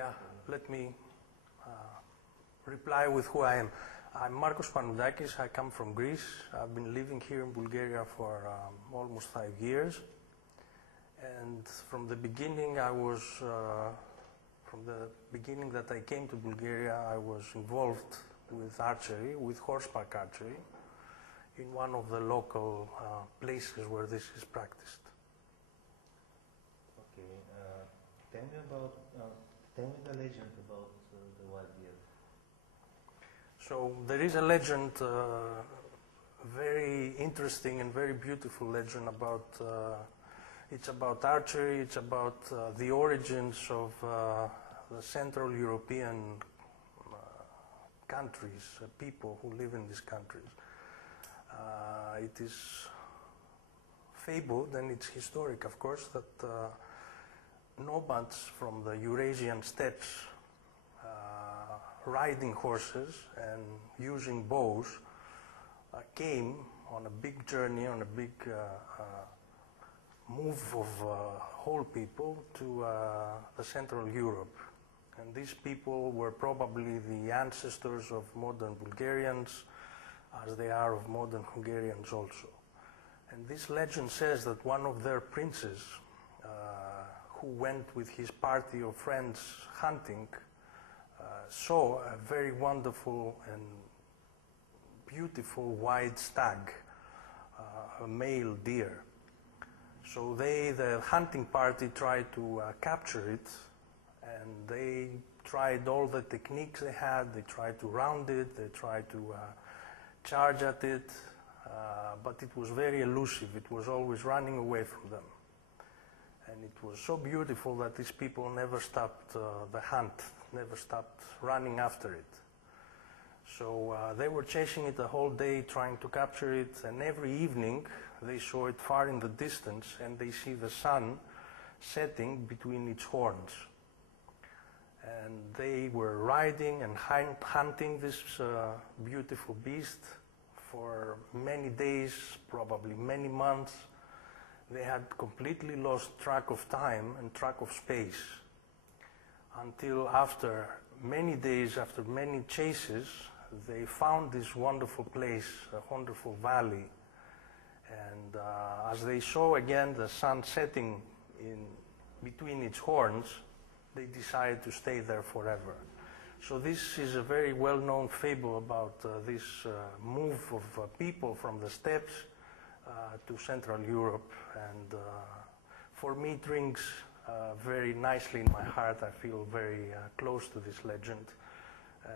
Yeah, let me reply with who I am. I'm Markos Panoudakis. I come from Greece. I've been living here in Bulgaria for almost 5 years. And from the beginning, from the beginning that I came to Bulgaria, I was involved with archery, with horseback archery, in one of the local places where this is practiced. Okay, tell me the legend about the wild deer. So there is a legend, very interesting and very beautiful legend about. It's about archery. It's about the origins of the Central European countries, people who live in these countries. It is fabled, and it's historic, of course, that nomads from the Eurasian steppes, riding horses and using bows, came on a big journey, on a big move of whole people to the Central Europe. And these people were probably the ancestors of modern Bulgarians, as they are of modern Hungarians also. And this legend says that one of their princes, who went with his party of friends hunting, saw a very wonderful and beautiful white stag, a male deer. So the hunting party, tried to capture it, and they tried all the techniques they had. They tried to round it, they tried to charge at it, but it was very elusive. It was always running away from them. And it was so beautiful that these people never stopped the hunt, never stopped running after it. So they were chasing it the whole day, trying to capture it, and every evening they saw it far in the distance, and they see the sun setting between its horns. And they were riding and hunting this beautiful beast for many days, probably many months. They had completely lost track of time and track of space, until after many days, after many chases, they found this wonderful place, a wonderful valley. And as they saw again the sun setting in between its horns, they decided to stay there forever. So this is a very well-known fable about this move of people from the steppes to Central Europe. And for me it rings very nicely in my heart. I feel very close to this legend.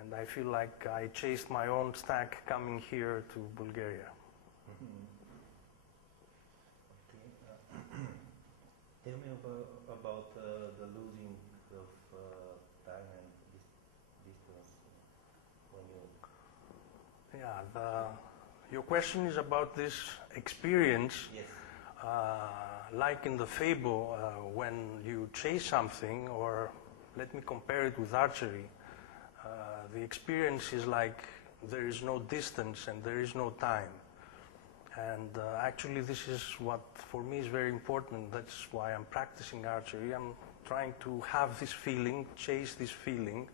And I feel like I chased my own stag coming here to Bulgaria. Mm-hmm. Tell me about the losing of time and distance when you... Yeah, your question is about this experience. Yes. Like in the fable, when you chase something, or let me compare it with archery, the experience is like there is no distance and there is no time. And actually this is what for me is very important. That's why I'm practicing archery. I'm trying to have this feeling, chase this feeling,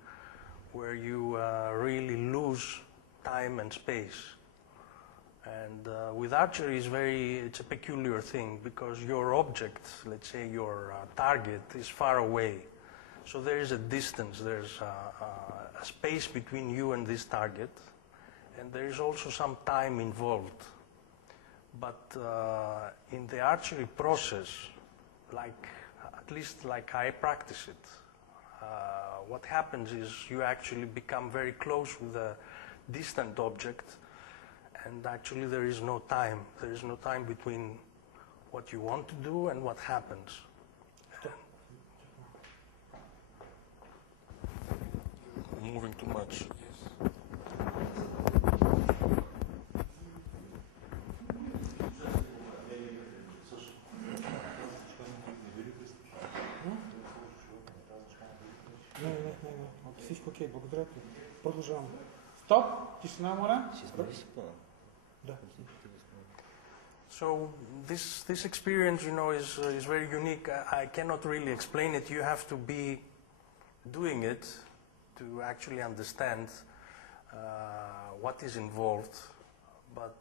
where you really lose time and space. And with archery it's a peculiar thing, because your object, let's say your target, is far away. So there is a distance, there's a space between you and this target, and there is also some time involved. But in the archery process, at least like I practice it, what happens is you actually become very close with a distant object, and actually there is no time. There is no time between what you want to do and what happens. Moving too much. Всичко окей, благодаря ти. Продължаваме. Стоп! Тишина, моля. Да. So this experience, is very unique. I cannot really explain it. You have to be doing it to actually understand what is involved, but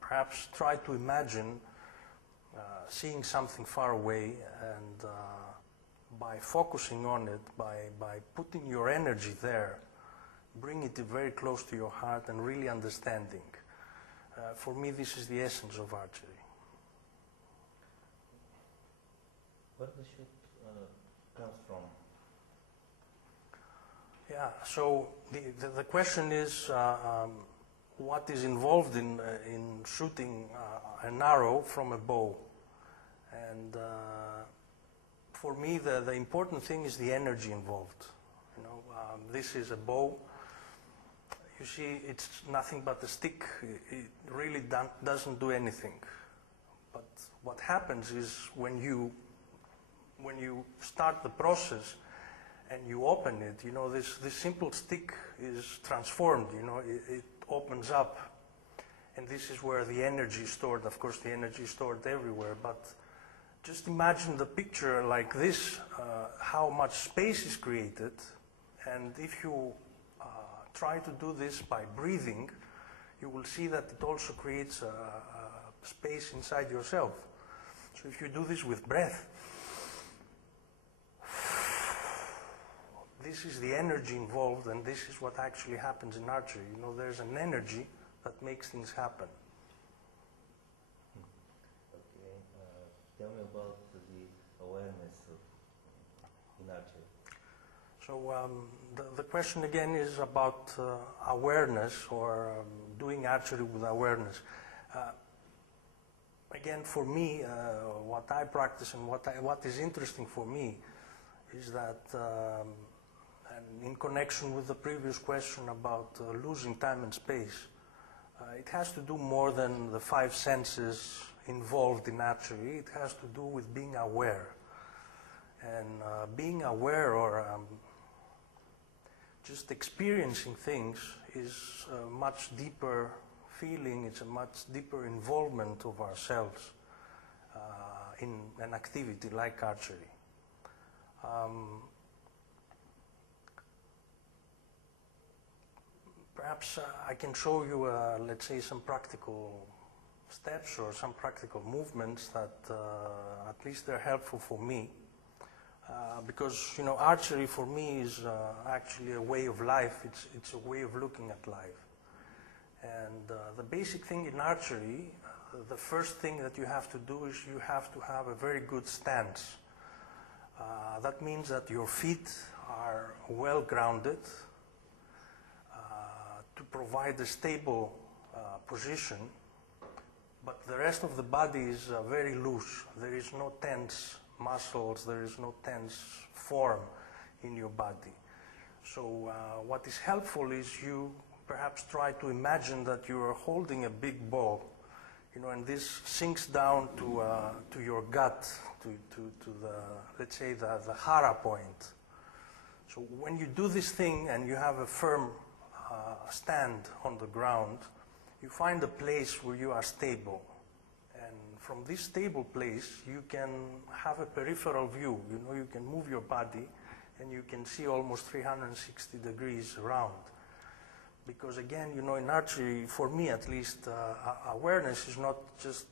perhaps try to imagine seeing something far away, and by focusing on it, by putting your energy there, bring it very close to your heart and really understanding. For me, this is the essence of archery. Where the shoot comes from? Yeah, so the question is what is involved in shooting an arrow from a bow. And for me, the important thing is the energy involved. You know, this is a bow. You see, it's nothing but a stick. It really doesn't do anything. But what happens is when you start the process and you open it, you know, this simple stick is transformed, you know, it opens up. And this is where the energy is stored. Of course, the energy is stored everywhere, but just imagine the picture like this, how much space is created. And if you try to do this by breathing, you will see that it also creates a space inside yourself. So if you do this with breath, this is the energy involved, and this is what actually happens in archery. You know, there's an energy that makes things happen. Okay, tell me about the awareness in archery. So the question again is about awareness, or doing archery with awareness. Again, for me, what I practice and what is interesting for me is that, and in connection with the previous question about losing time and space, it has to do more than the 5 senses involved in archery. It has to do with being aware. And being aware, or just experiencing things, is a much deeper feeling. It's a much deeper involvement of ourselves in an activity like archery. Perhaps I can show you, let's say, some practical steps or some practical movements that at least they're helpful for me. Because, you know, archery for me is actually a way of life. It's a way of looking at life. And the basic thing in archery, the first thing that you have to do is you have to have a very good stance. That means that your feet are well grounded to provide a stable position, but the rest of the body is very loose. There is no tense muscles, there is no tense form in your body. So what is helpful is you perhaps try to imagine that you are holding a big ball, you know, and this sinks down to your gut, to the, let's say, the hara point. So when you do this thing and you have a firm stand on the ground, you find a place where you are stable. And from this stable place, you can have a peripheral view. You know, you can move your body and you can see almost 360 degrees around. Because again, you know, in archery, for me at least, awareness is not just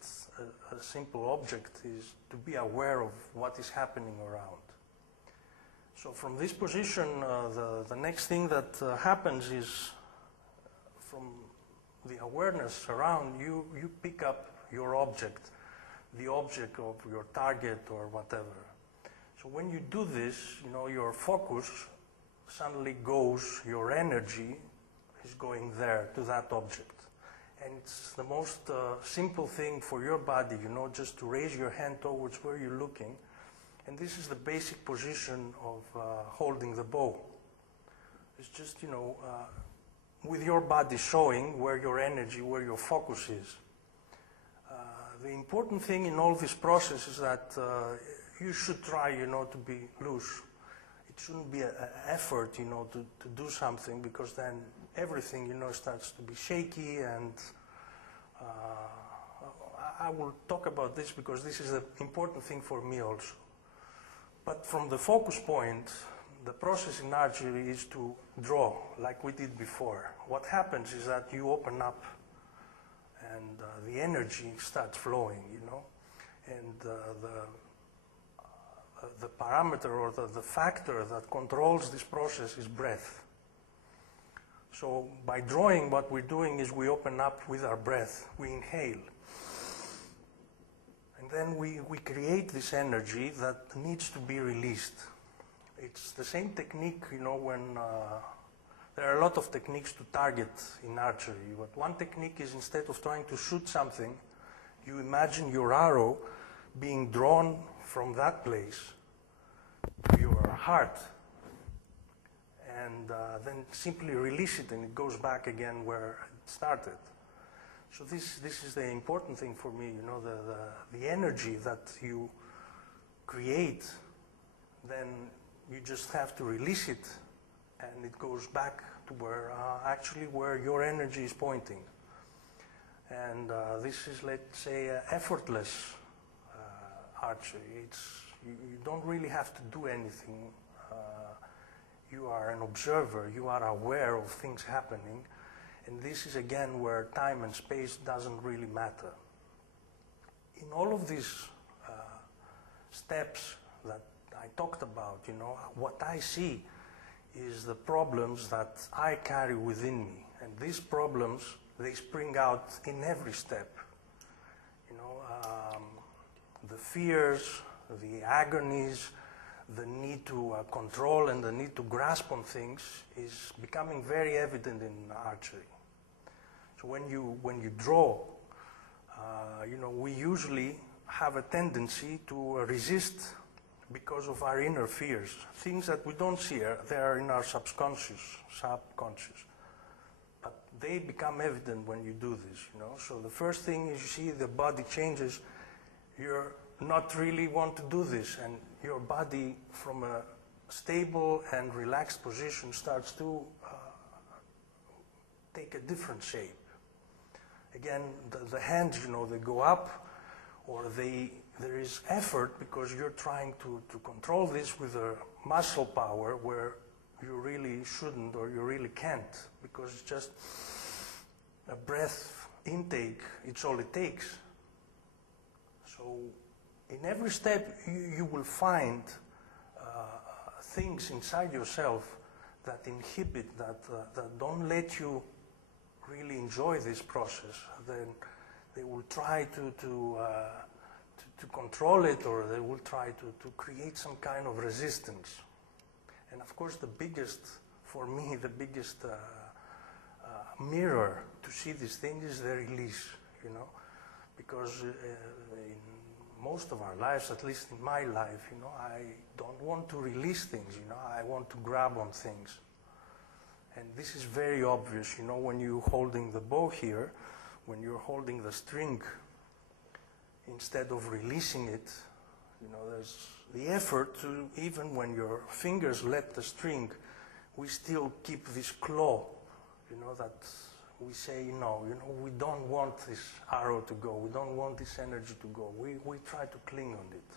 a simple object, is to be aware of what is happening around. So from this position, the next thing that happens is, from the awareness around you, you pick up your object, the object of your target or whatever. So when you do this, you know, your focus suddenly goes, your energy is going there to that object. And it's the most simple thing for your body, you know, just to raise your hand towards where you're looking. And this is the basic position of holding the bow. It's just, you know, with your body showing where your energy, where your focus is. The important thing in all this process is that you should try, you know, to be loose. It shouldn't be an effort, you know, to do something, because then everything, you know, starts to be shaky. And I will talk about this because this is the important thing for me also. But from the focus point, the process in archery is to draw like we did before. What happens is that you open up and the energy starts flowing, you know, and the parameter or the factor that controls this process is breath. So by drawing, what we're doing is we open up with our breath, we inhale. And then we create this energy that needs to be released. It's the same technique, you know, when there are a lot of techniques to target in archery. But one technique is instead of trying to shoot something, you imagine your arrow being drawn from that place to your heart. And then simply release it and it goes back again where it started. So this is the important thing for me, you know, the energy that you create, then you just have to release it and it goes back to where actually where your energy is pointing. And this is, let's say, effortless archery. You don't really have to do anything. You are an observer, you are aware of things happening, and this is again where time and space doesn't really matter. In all of these steps that I talked about, you know, what I see is the problems that I carry within me, and these problems, they spring out in every step. You know, the fears, the agonies, the need to control and the need to grasp on things is becoming very evident in archery. So when you draw, you know, we usually have a tendency to resist because of our inner fears. Things that we don't see, they are in our subconscious. But they become evident when you do this, you know. So the first thing is you see the body changes. You're not really want to do this, and your body from a stable and relaxed position starts to take a different shape. Again, the hands, you know, they go up, or there is effort because you're trying to control this with a muscle power where you really shouldn't or you really can't, because it's just a breath intake, it's all it takes. So in every step, you will find things inside yourself that inhibit, that don't let you really enjoy this process. Then they will try to control it, or they will try to create some kind of resistance. And of course, for me, the biggest mirror to see this thing is the release, you know, because in most of our lives, at least in my life, you know, I don't want to release things, you know, I want to grab on things. And this is very obvious, you know, when you're holding the bow here, when you're holding the string, instead of releasing it, you know, there's the effort to, even when your fingers let the string, we still keep this claw, you know, that we say, no, you know, we don't want this arrow to go, we don't want this energy to go. We try to cling on it.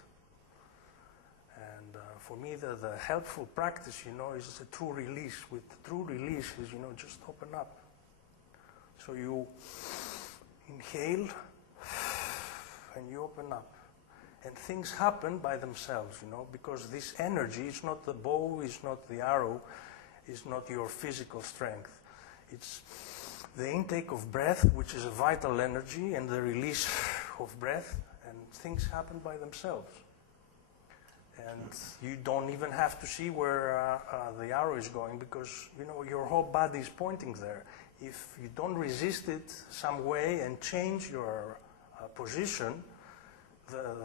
And for me, the helpful practice, you know, is a true release. With true release is, you know, just open up. So you inhale and you open up. And things happen by themselves, you know, because this energy is not the bow, is not the arrow, is not your physical strength. It's the intake of breath, which is a vital energy, and the release of breath, and things happen by themselves. And you don't even have to see where the arrow is going, because, you know, your whole body is pointing there. If you don't resist it some way and change your position, the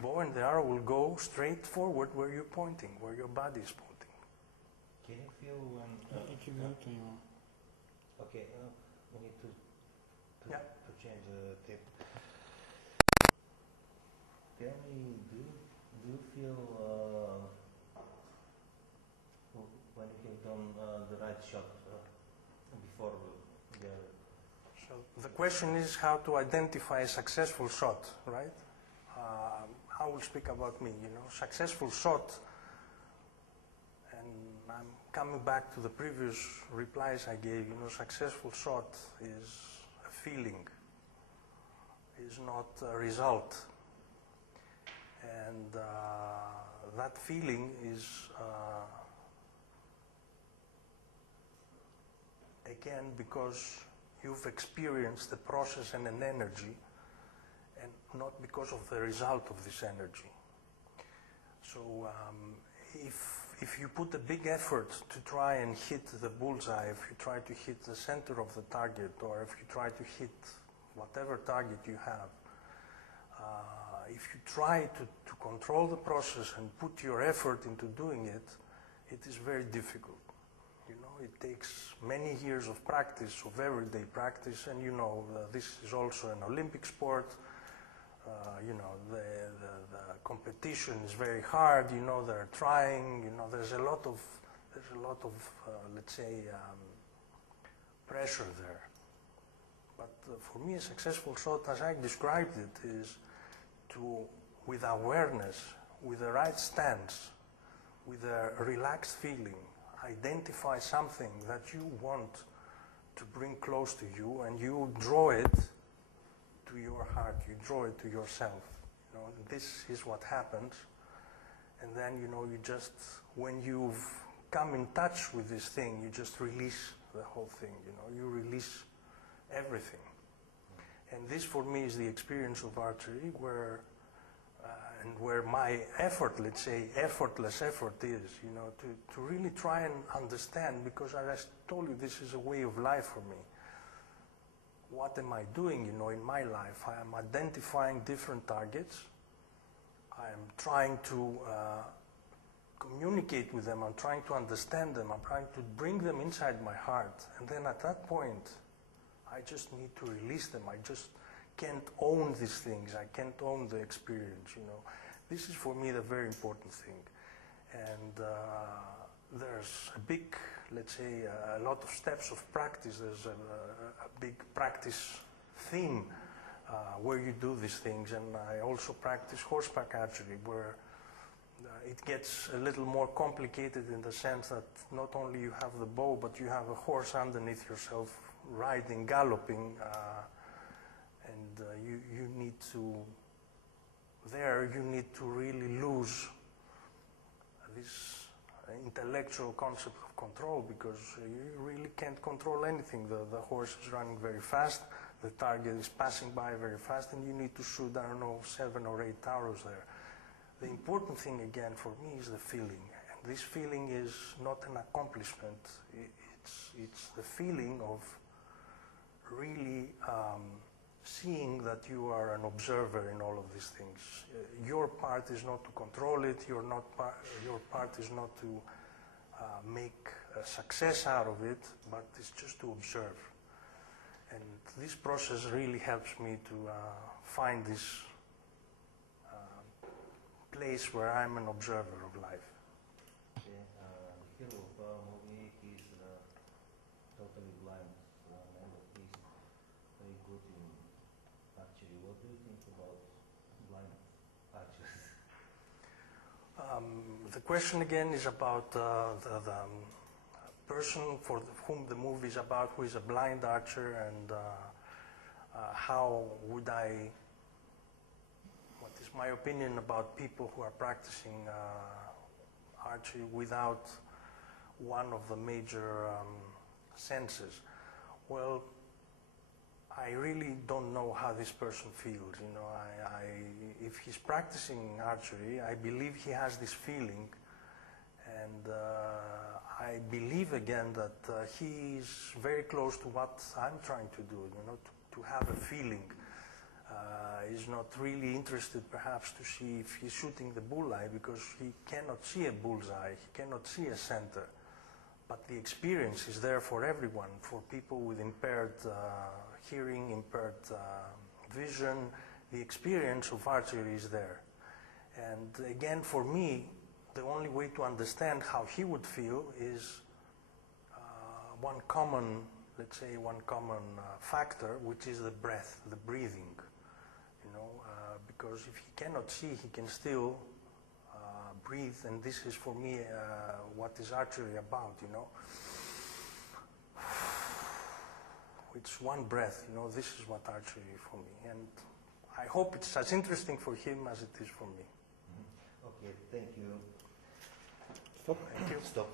bow and the arrow will go straight forward where you're pointing, where your body is pointing. Can you feel when... If you mute you... Okay, we need to change the tape. Tell me, do you feel when you have done the right shot before the... So the question is how to identify a successful shot, right? I will speak about me, you know. Successful shot, and coming back to the previous replies I gave, you know, successful shot is a feeling, is not a result. And that feeling is, again, because you've experienced the process and an energy, and not because of the result of this energy. So if you put a big effort to try and hit the bullseye, if you try to hit the center of the target, or if you try to hit whatever target you have, if you try to control the process and put your effort into doing it, it is very difficult. You know, it takes many years of practice, of everyday practice, and you know, this is also an Olympic sport. You know, the competition is very hard. You know, they're trying. You know, there's a lot of let's say pressure there. But for me, a successful shot, as I described it, is to, with awareness, with the right stance, with a relaxed feeling, identify something that you want to bring close to you, and you draw it to your heart, you draw it to yourself. You know, this is what happens. And then, you know, you just, when you've come in touch with this thing, you just release the whole thing, you know, you release everything. And this for me is the experience of archery, where and where my effort, let's say, effortless effort is, you know, to really try and understand, because as I told you, this is a way of life for me. What am I doing, you know, in my life? I am identifying different targets. I am trying to communicate with them. I'm trying to understand them. I'm trying to bring them inside my heart. And then at that point, I just need to release them. I just can't own these things. I can't own the experience, you know. This is for me the very important thing. And there's a big, let's say, a lot of steps of practice. There's a big practice theme where you do these things. And I also practice horseback archery, where it gets a little more complicated in the sense that not only you have the bow, but you have a horse underneath yourself, riding, galloping, and you need to, there you need to really lose this intellectual concept of control, because you really can't control anything. The horse is running very fast, the target is passing by very fast, and you need to shoot, I don't know, 7 or 8 arrows there. The important thing again for me is the feeling. And this feeling is not an accomplishment, it's the feeling of really seeing that you are an observer in all of these things. Your part is not to control it, your part is not to make a success out of it, but it's just to observe. And this process really helps me to find this place where I'm an observer of life. Okay, the hero of our movie, he's totally blind, and he's very good in archery. What do you think about blind archers? The question again is about the person for whom the movie is about, who is a blind archer, and how would I, what is my opinion about people who are practicing archery without one of the major senses. Well, I really don't know how this person feels. You know, if he's practicing archery, I believe he has this feeling, and I believe again that he's very close to what I'm trying to do. You know, to have a feeling. He's not really interested, perhaps, to see if he's shooting the bullseye, because he cannot see a bullseye. He cannot see a center. But the experience is there for everyone, for people with impaired hearing, impaired vision. The experience of archery is there. And again, for me, the only way to understand how he would feel is one common, let's say, one common factor, which is the breath, the breathing. You know, because if he cannot see, he can still breathe, and this is for me what is archery about, you know. It's one breath, you know, this is what archery is for me. And I hope it's as interesting for him as it is for me. Okay, thank you. Stop. Thank you. Stop.